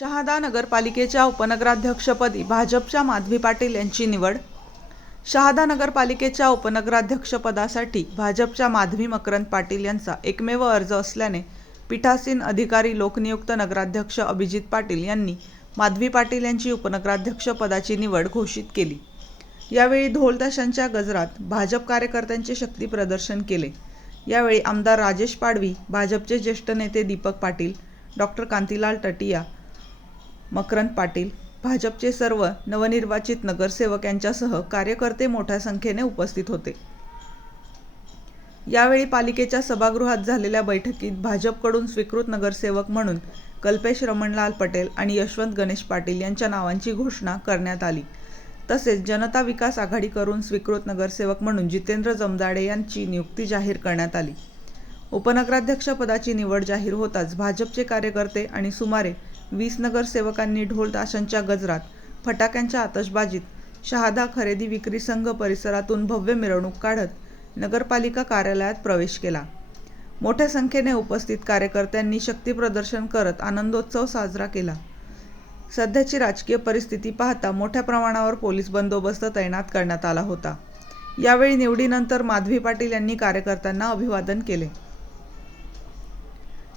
शहादा नगरपालिकेच्या उपनगराध्यक्षपदी भाजपच्या माधवी पाटील यांची निवड. शहादा नगरपालिकेच्या उपनगराध्यक्षपदासाठी भाजपच्या माधवी मकरंद पाटील यांचा एकमेव अर्ज असल्याने पीठासीन अधिकारी लोकनियुक्त नगराध्यक्ष अभिजित पाटील यांनी माधवी पाटील यांची उपनगराध्यक्षपदाची निवड घोषित केली. यावेळी ढोलताशांच्या गजरात भाजप कार्यकर्त्यांचे शक्ती प्रदर्शन केले. यावेळी आमदार राजेश पाडवी भाजपचे ज्येष्ठ नेते दीपक पाटील डॉक्टर कांतीलाल टटिया मकरंद पाटील भाजपचे सर्व नवनिर्वाचित नगरसेवक यांच्यासह कार्यकर्ते मोठ्या संख्येने उपस्थित होते. यावेळी पालिकेच्या सभागृहात झालेल्या बैठकीत भाजपकडून स्वीकृत नगरसेवक म्हणून कल्पेश रमणलाल पटेल आणि यशवंत गणेश पाटील यांच्या नावांची घोषणा करण्यात आली. तसेच जनता विकास आघाडी करून स्वीकृत नगरसेवक म्हणून जितेंद्र जमदाडे यांची नियुक्ती जाहीर करण्यात आली. उपनगराध्यक्षपदाची निवड जाहीर होताच भाजपचे कार्यकर्ते आणि सुमारे वीस नगरसेवकांनी ढोल ताशांच्या गजरात फटाक्यांच्या आतषबाजीत शहादा खरेदी विक्री संघ परिसरातून भव्य मिरवणूक काढत नगरपालिका कार्यालयात प्रवेश केला. मोठ्या संख्येने उपस्थित कार्यकर्त्यांनी शक्तीप्रदर्शन करत आनंदोत्सव साजरा केला. सध्याची राजकीय परिस्थिती पाहता मोठ्या प्रमाणावर पोलीस बंदोबस्त तैनात करण्यात आला होता. यावेळी निवडीनंतर माधवी पाटील यांनी कार्यकर्त्यांना अभिवादन केले.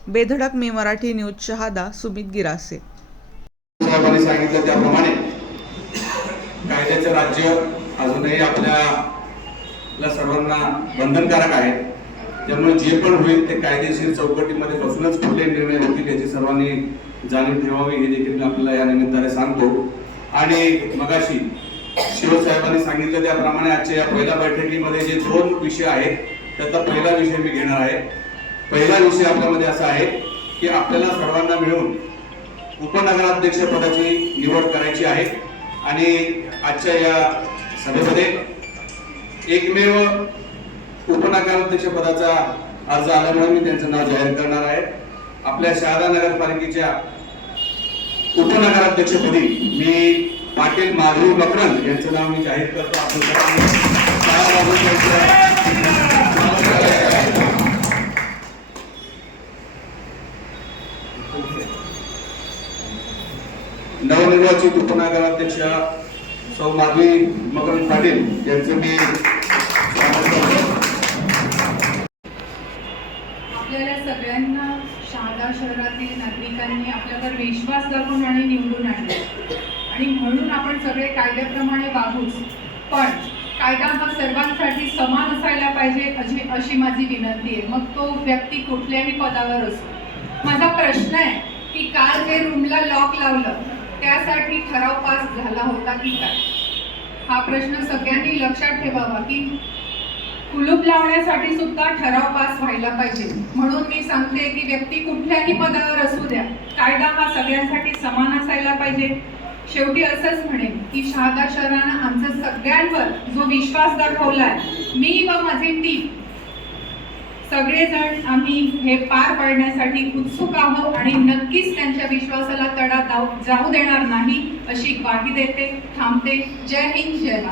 बेधडक मी मराठी न्यूज शहादा सुमित गिरासे. साहेबांनी सांगितलं त्याप्रमाणे कायद्याचं राज्य अजूनही आपल्याला सर्वांना बंधनकारक आहे. त्यामुळे जे पण होईल ते कायदेशीर चौकटीमध्ये बसूनच कुठले निर्णय होतील याची सर्वांनी जाणीव ठेवावी हे देखील मी आपल्याला या निमित्ताने सांगतो. आणि मगाशी शिवसाहेबांनी सांगितलं त्याप्रमाणे आजच्या या पहिल्या बैठकीमध्ये जे दोन विषय आहेत त्याचा पहिला विषय मी घेणार आहे. पहिला विषय आपल्यामध्ये असा आहे की आपल्याला सर्वांना मिळून उपनगराध्यक्ष पदाची निवड करायची आहे. आणि आजच्या या सभेमध्ये एकमेव उपनगराध्यक्ष पदाचा अर्ज आल्यामुळे मी त्यांचं नाव जाहीर करणार आहे. आपल्या शहादा नगरपालिकेच्या उपनगराध्यक्षपदी मी पाटील माधवी मकरंद यांचं नाव मी जाहीर करतो. आपण नवनिर्वाचित उपनगराध्यक्ष सौ माधवी मकरंद पाटील यांचं मी आपल्याला सगळ्यांना शहादा शहरातील नागरिकांनी आपल्यावर विश्वास दाखवून आणि निवडून आणले. आणि म्हणून आपण सगळे कायद्याप्रमाणे वागूच. पण कायदा हा सर्वांसाठी समान असायला पाहिजे अशी अशी माझी विनंती आहे. मग तो व्यक्ती कुठल्याही पदावर असो. माझा प्रश्न आहे की काल जे रूमला लॉक लावलं त्यासाठी ठराव पास झाला होता की काय? हा प्रश्न सगळ्यांनी लक्षात ठेवावा की कुलूप लावण्यासाठी सुद्धा ठराव पास व्हायला पाहिजे. म्हणून मी सांगते की व्यक्ती कुठल्याही पदावर असू द्या कायदा हा सगळ्यांसाठी समान असायला पाहिजे. शेवटी असंच म्हणेन की शहादा शहरानं आमचं सगळ्यांवर जो विश्वास दाखवला आहे मी व माझी टीम सगळेजण आम्ही हे पार पाडण्यासाठी उत्सुक आहोत आणि नक्कीच त्यांच्या विश्वासाला तडा जाऊ जाऊ देणार नाही अशी ग्वाही देते. थांबते. जय हिंद जय महाराष्ट्र.